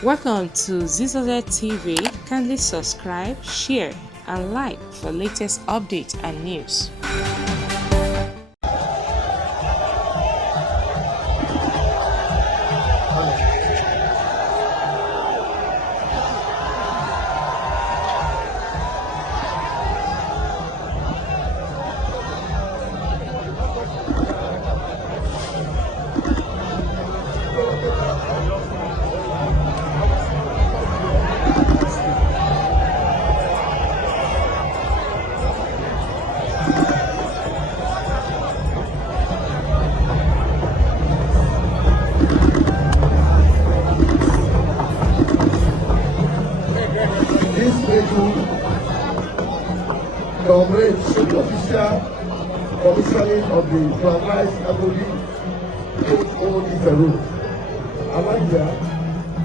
Welcome to Zisodel TV. Kindly subscribe, share, and like for latest updates and news. This vehicle commemorates the official commissioning of the flagged Agodi Old Ife Road, Alanya,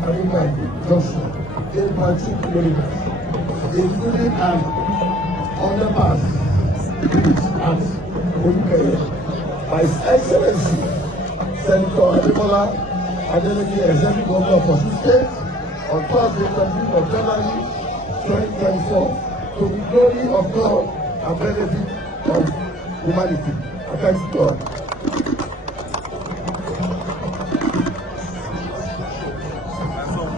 Arimandi, Joshua, 8.2 kilometers, including an underpass bridge at Olukeye by His Excellency Senator Ademola Adeleke, Executive Governor of the State, on Thursday, 13th of January 2024, to the glory of God and benefit of humanity. I thank God.